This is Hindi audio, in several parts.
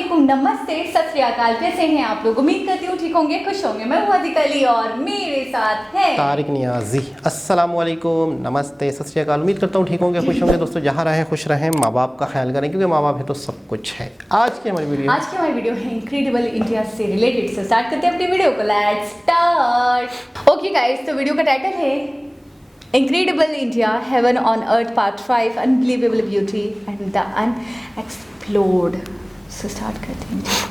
वालेकुम, नमस्ते, सत श्री अकाल। कैसे हैं आप लोग? उम्मीद करती हूँ ठीक होंगे, खुश होंगे। मैं हूँ अधिक अली और मेरे साथ है तारिक नियाजी। अस्सलाम वालेकुम, नमस्ते, सत श्री अकाल। उम्मीद करता हूँ ठीक होंगे, खुश होंगे। दोस्तों जहाँ रहें खुश रहें, माँ बाप का ख्याल करें क्योंकि माँ बाप है तो सब कुछ है। आज की हमारी वीडियो है इनक्रेडिबल इंडिया से रिलेटेड। से स्टार्ट करते हैं अपनी वीडियो को। Let's start. ओके गाइस, तो वीडियो का टाइटल है incredible India, heaven on earth part 5, unbelievable beauty and the unexplored. So start करते हैं।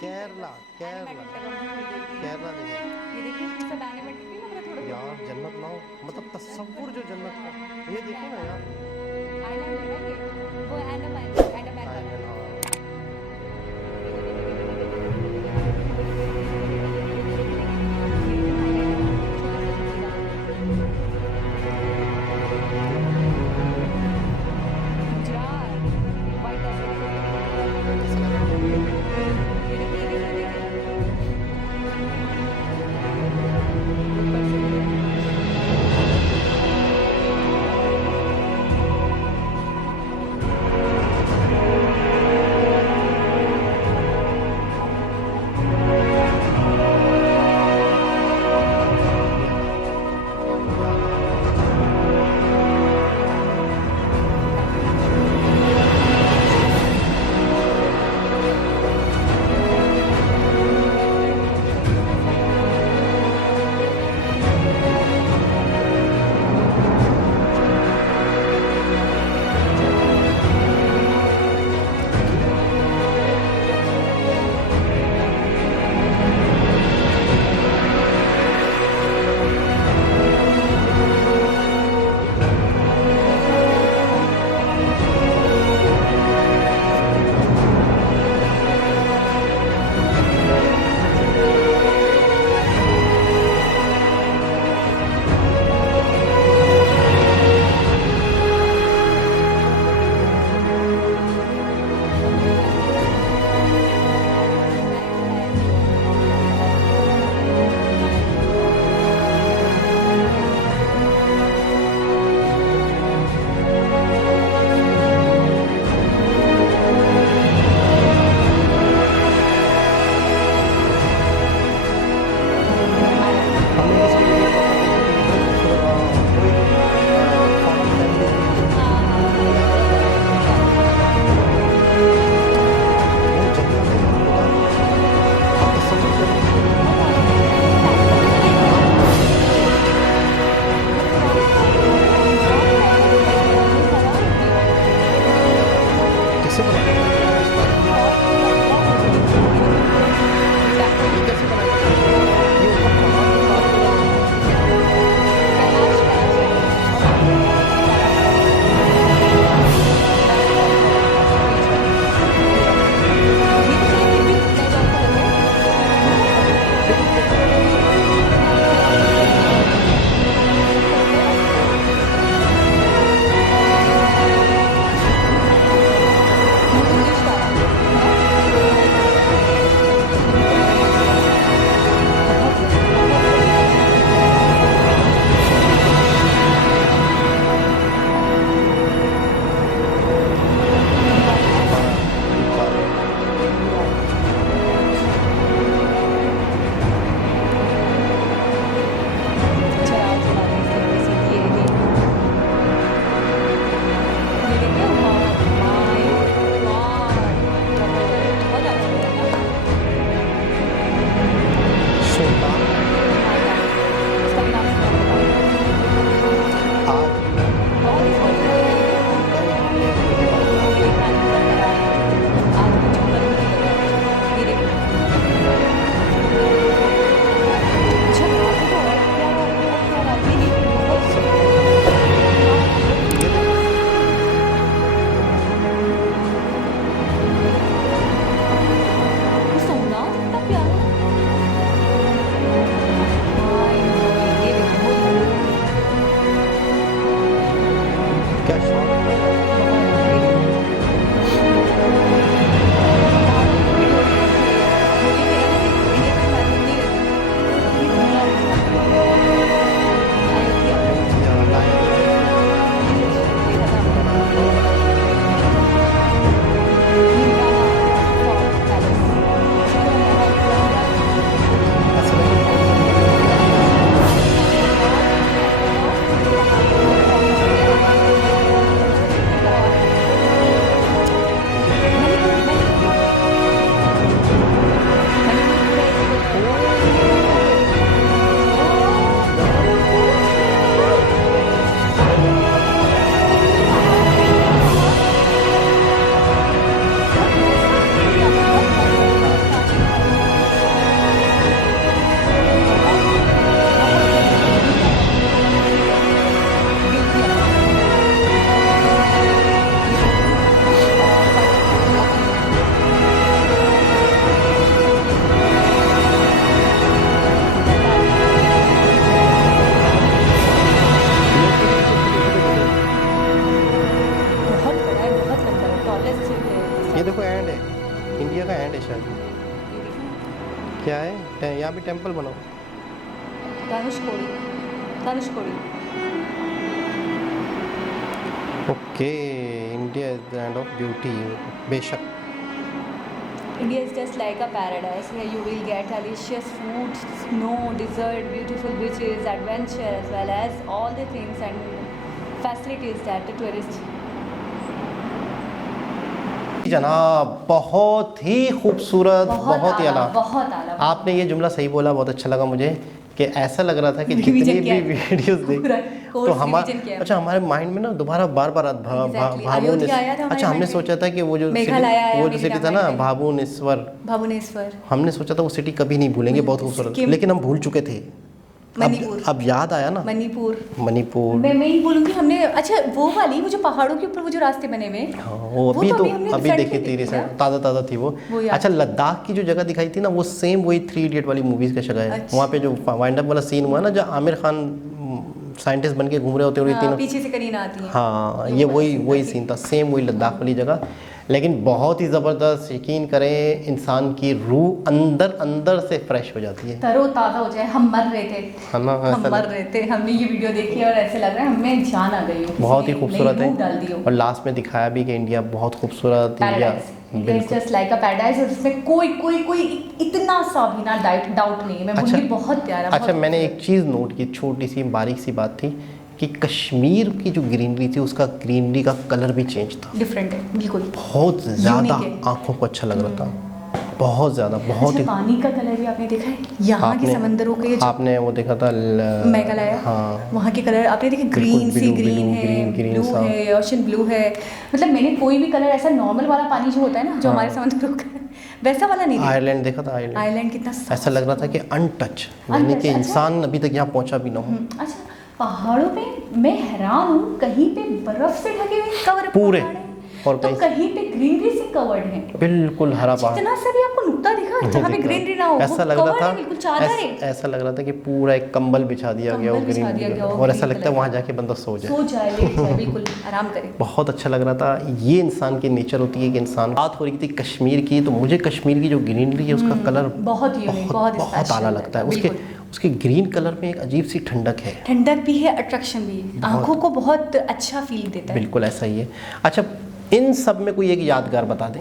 केरला केरला केरला यार जन्नत लाओ, मतलब तस्वुर जो जन्नत का, ये देखो ना यार। क्या है? यहाँ भी टेम्पल बना। Dhanushkodi, Dhanushkodi. Okay, India is the land of beauty. बेशक India is just like a paradise. Here you will get delicious food, snow, desert, beautiful beaches, adventure, as well as all the things and facilities that the tourist. जनाब, बहुत ही खूबसूरत, बहुत ही आला। बहुत आला। आपने ये जुमला सही बोला, बहुत अच्छा लगा मुझे कि ऐसा लग रहा था कि जितनी भी वीडियोस देख तो हमारे माइंड में ना दोबारा बार बार भाभुन। अच्छा, हमने सोचा था कि वो जो सिटी था ना, भावुनेश्वर, हमने सोचा था वो सिटी कभी नहीं भूलेंगे, बहुत खूबसूरत, लेकिन हम भूल चुके थे। अब याद आया ना, मणिपुर मैं ही बोलूंगी। हमने अच्छा वो वाली, वो जो पहाड़ों के ऊपर वो जो रास्ते बने हुए, वो अभी देखी थी, ताज़ा थी वो। अच्छा, लद्दाख की जो जगह दिखाई थी ना, वो सेम वही 3 इडियट वाली मूवीज का जगह है। वहाँ पे जो वाइंड अप वाला सीन हुआ ना, जहाँ आमिर खान साइंटिस्ट बन के घूम रहे होते हैं, पीछे से करीना आती है। हाँ, ये वही सीन था, सेम वही लद्दाख वाली जगह। लेकिन बहुत ही ज़बरदस्त, यकीन करें इंसान की रूह अंदर से फ्रेश हो जाती है, तरोताज़ा हो जाए। हम मर रहे थे, हमने ये वीडियो देखी और ऐसे लग रहा है हमें जान आ गई हो। बहुत ही खूबसूरत है। और लास्ट में दिखाया भी कि इंडिया बहुत खूबसूरत, India just like a paradise. और इसमें कोई इतना सा भी ना डाउट नहीं है। मैं बोलूँगी बहुत प्यारा। अच्छा, मैंने एक चीज़ नोट की, छोटी सी बारीक सी बात थी कि कश्मीर की जो ग्रीनरी थी, उसका ग्रीनरी का कलर भी चेंज था, डिफरेंट है बिल्कुल, बहुत ज़्यादा आंखों को अच्छा लग रहा था, बहुत ज़्यादा, बहुत ही। पानी का कलर भी आपने देखा है, यहाँ के समंदरों के, आपने वो देखा था मेघालय, हाँ, वहाँ के कलर आपने देखे, ग्रीन है, ब्लू है, ओशन ब्लू है। मतलब मैंने कोई भी कलर ऐसा नॉर्मल वाला पानी जो होता है ना, जो हमारे समंदरों का, वैसा वाला नहीं। आयरलैंड देखा था, आयरलैंड कितना ऐसा लग रहा था कि अनटच, यानी कि इंसान अभी तक यहाँ पहुँचा भी ना हो। अच्छा, पहाड़ों पे मैं हैरान हूँ, कहीं पे बर्फ से ढके हुए कवर पूरे, और तो कहीं पे ग्रीनरी से कवर्ड है, बिल्कुल हरा पहाड़। जितना सा भी आपको नुक्ता दिखा जहाँ पे ग्रीनरी ना हो, ऐसा लग रहा था, ऐसा लग रहा था कि पूरा एक कंबल बिछा दिया गया हो ग्रीन, और ऐसा लगता है वहाँ जाके बंदा सो जाए, बिल्कुल आराम करे। बहुत अच्छा लग रहा था। ये इंसान की नेचर होती है कि इंसान, बात हो रही थी कश्मीर की, तो मुझे कश्मीर की जो ग्रीनरी है उसका कलर बहुत आला लगता है। उसके ग्रीन कलर में एक अजीब सी ठंडक भी है, अट्रैक्शन भी है, आंखों को बहुत अच्छा फील देता है। बिल्कुल ऐसा ही है। अच्छा, इन सब में कोई एक यादगार बता दें।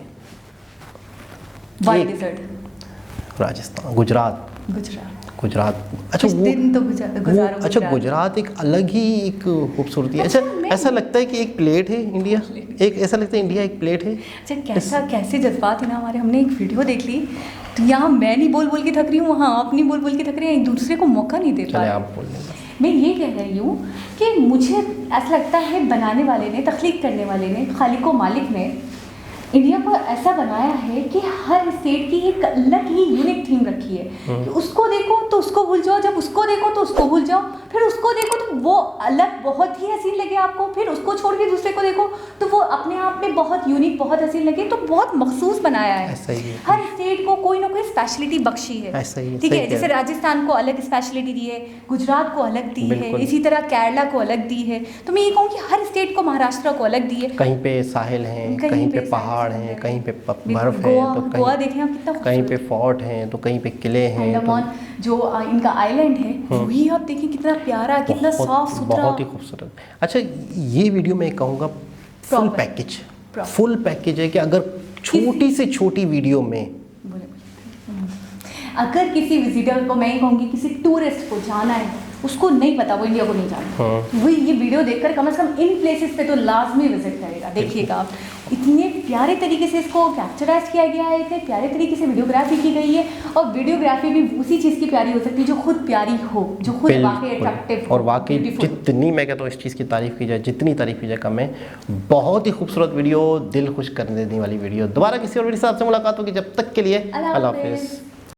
White desert, Rajasthan, Gujarat. अच्छा, दिन तो गुजारो। अच्छा, गुजरात एक अलग ही एक खूबसूरती है। अच्छा, ऐसा लगता है कि एक प्लेट है इंडिया, ऐसा लगता है इंडिया एक प्लेट है। अच्छा, कैसे जज्बात है ना हमारे। हमने एक वीडियो देख ली, तो यहाँ मैं नहीं बोल के थक रही हूँ, वहाँ आप नहीं बोल के थक रहे हैं, एक दूसरे को मौका नहीं दे पा रहे। आप बोल लेंगे। मैं ये कह रही हूँ कि मुझे ऐसा लगता है बनाने वाले ने, तख्लीक करने वाले ने, खालिक व मालिक ने इंडिया को ऐसा बनाया है कि हर स्टेट की एक अलग ही यूनिक थीम रखी है कि उसको देखो तो उसको भूल जाओ, जब उसको देखो तो उसको भूल जाओ, फिर उसको देखो तो वो अलग बहुत ही हसीन लगे आपको, फिर उसको छोड़ के दूसरे को देखो तो वो अपने आप में बहुत यूनिक, बहुत हसीन लगे। तो बहुत मखसूस बनाया है, हर स्टेट को कोई ना कोई स्पेशलिटी बख्शी है, ठीक है। जैसे राजस्थान को अलग स्पेशलिटी दी है, गुजरात को अलग दी है, इसी तरह केरला को अलग दी है। तो मैं ये कहूँ कि हर स्टेट को, महाराष्ट्र को अलग दी है, कहीं पे साहिल हैं, कहीं पे पहाड़ हैं, कहीं पे बर्फ है, तो गोवा देखें आप कितना, कहीं पे फोर्ट हैं, तो कहीं पे किले हैं, अंडमान जो इनका आइलैंड है वही आप देखिए कितना प्यारा, कितना साफ सुथरा, बहुत ही खूबसूरत। अच्छा, ये वीडियो मैं कहूँगा फुल पैकेज है कि अगर छोटी से छोटी वीडियो में, अगर किसी विजिटर को, मैं कहूँगी किसी टूरिस्ट को जाना है, उसको नहीं पता, वो इंडिया को नहीं जानता, वो ये वीडियो देखकर कम से कम इन प्लेसेस पे तो लाजमी विजिट करेगा। देखिएगा आप, इतने प्यारे तरीके से इसको कैप्चराइज किया गया है, इतने प्यारे तरीके से वीडियोग्राफी की गई है, और वीडियोग्राफी भी उसी चीज़ की प्यारी हो सकती है जो खुद प्यारी हो, जो खुद वाकई अट्रैक्टिव, और वाकई जितनी, मैं कहता हूँ इस चीज़ की तारीफ़ की जाए, जितनी तारीफ़ की जाए कम है। बहुत ही खूबसूरत वीडियो, दिल खुश करने देने वाली वीडियो। दोबारा किसी और वीडियो से आपसे मुलाकात होगी, जब तक के लिए अल्लाह हाफिज़।